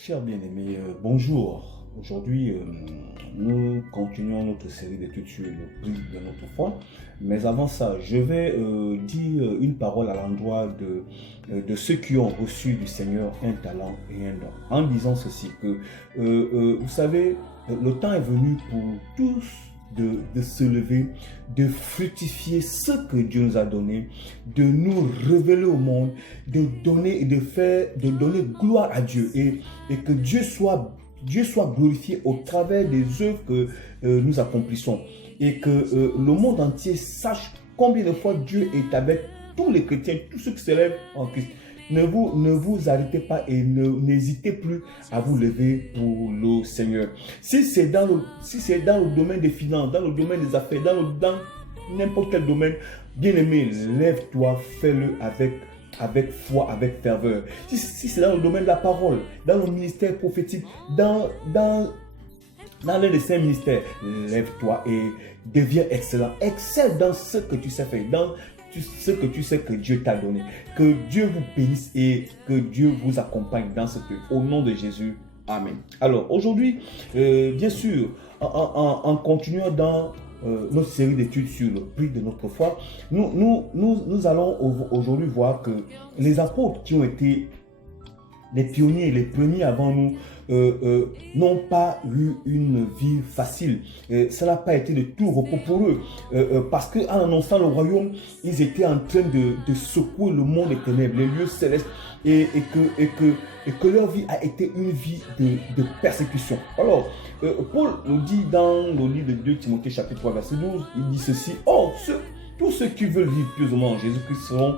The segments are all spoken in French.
Chers bien-aimés, bonjour. Aujourd'hui, nous continuons notre série d'études sur le prix de notre foi. Mais avant ça, je vais dire une parole à l'endroit de ceux qui ont reçu du Seigneur un talent et un don. En disant ceci, que vous savez, le temps est venu pour tous de se lever, de fructifier ce que Dieu nous a donné, de nous révéler au monde, de donner et de donner gloire à Dieu et que Dieu soit glorifié au travers des œuvres que nous accomplissons et que le monde entier sache combien de fois Dieu est avec tous les chrétiens, tous ceux qui se lèvent en Christ. Ne vous arrêtez pas et n'hésitez plus à vous lever pour le Seigneur. Si c'est dans le domaine des finances, dans le domaine des affaires, dans n'importe quel domaine, bien-aimé, lève-toi, fais-le avec foi, avec ferveur. Si c'est dans le domaine de la parole, dans le ministère prophétique, dans l'un des 5 ministères, lève-toi et deviens excellent. Excelle dans ce que tu sais faire, dans ce que tu sais que Dieu t'a donné. Que Dieu vous bénisse et que Dieu vous accompagne dans ce œuvre. Au nom de Jésus, amen. Alors aujourd'hui, bien sûr, en continuant dans notre série d'études sur le prix de notre foi, nous allons aujourd'hui voir que les apôtres qui ont été les pionniers, les premiers avant nous, n'ont pas eu une vie facile. Ça n'a pas été de tout repos pour eux. Parce qu'en annonçant le royaume, ils étaient en train de secouer le monde des ténèbres, les lieux célestes, et que leur vie a été une vie de persécution. Alors, Paul nous dit dans le livre de 2 Timothée chapitre 3 verset 12, il dit ceci: « Oh, tous ceux qui veulent vivre pieusement en Jésus-Christ seront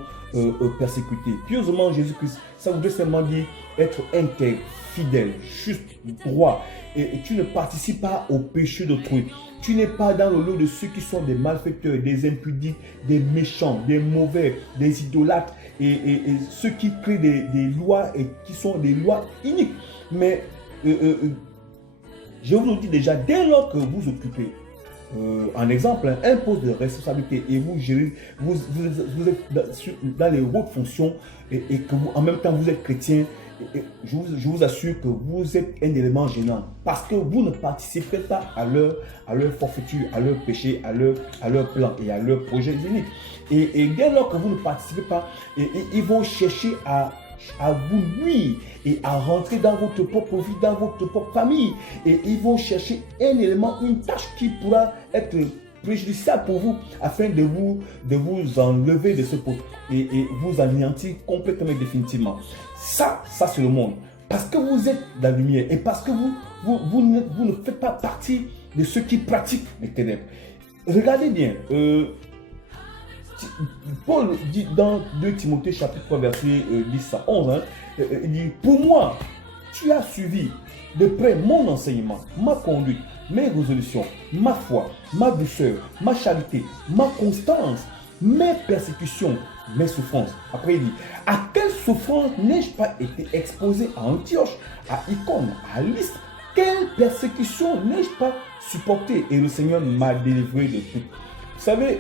persécutés. » Pieusement en Jésus-Christ, ça voudrait seulement dire être intègre, fidèle, juste, droit. Et tu ne participes pas au péché d'autrui. Tu n'es pas dans le lot de ceux qui sont des malfaiteurs, des impudiques, des méchants, des mauvais, des idolâtres et ceux qui créent des lois et qui sont des lois iniques. Mais je vous le dis déjà, dès lors que vous occupez un exemple, un poste de responsabilité et vous gérez, vous êtes dans les hautes fonctions et que vous, en même temps vous êtes chrétien, je vous assure que vous êtes un élément gênant parce que vous ne participez pas à leur forfaiture, à leur péché, à leur plan et à leur projet unique. Et dès lors que vous ne participez pas, ils vont chercher à vous nuire et à rentrer dans votre propre vie, dans votre propre famille. Et ils vont chercher un élément, une tâche qui pourra être préjudiciable pour vous afin de vous enlever de ce poste et vous anéantir complètement et définitivement. Ça c'est le monde. Parce que vous êtes dans la lumière et parce que vous ne faites pas partie de ceux qui pratiquent les ténèbres. Regardez bien, Paul dit dans 2 Timothée chapitre 3 verset 10 à 11, il dit: « Pour moi, tu as suivi de près mon enseignement, ma conduite, mes résolutions, ma foi, ma douceur, ma charité, ma constance, mes persécutions, mes souffrances. » Après il dit: « À quelle souffrance n'ai-je pas été exposé à Antioche, à Icône, à Lystre? Quelle persécution n'ai-je pas supporté? Et le Seigneur m'a délivré de tout. » Vous savez,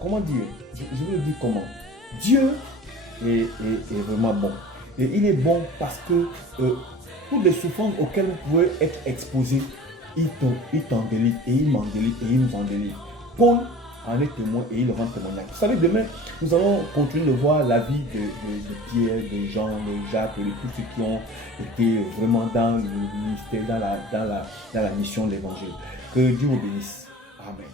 comment dire, je vais le dire comment. Dieu est vraiment bon. Et il est bon parce que toutes les souffrances auxquelles vous pouvez être exposés, il t'en délivre et il m'en délivre et il nous en délivre. Paul en est témoin et il rend témoignage. Vous savez, demain, nous allons continuer de voir la vie de Pierre, de Jean, de Jacques et de tous ceux qui ont été vraiment dans le ministère, dans la mission de l'évangile. Que Dieu vous bénisse. Amen.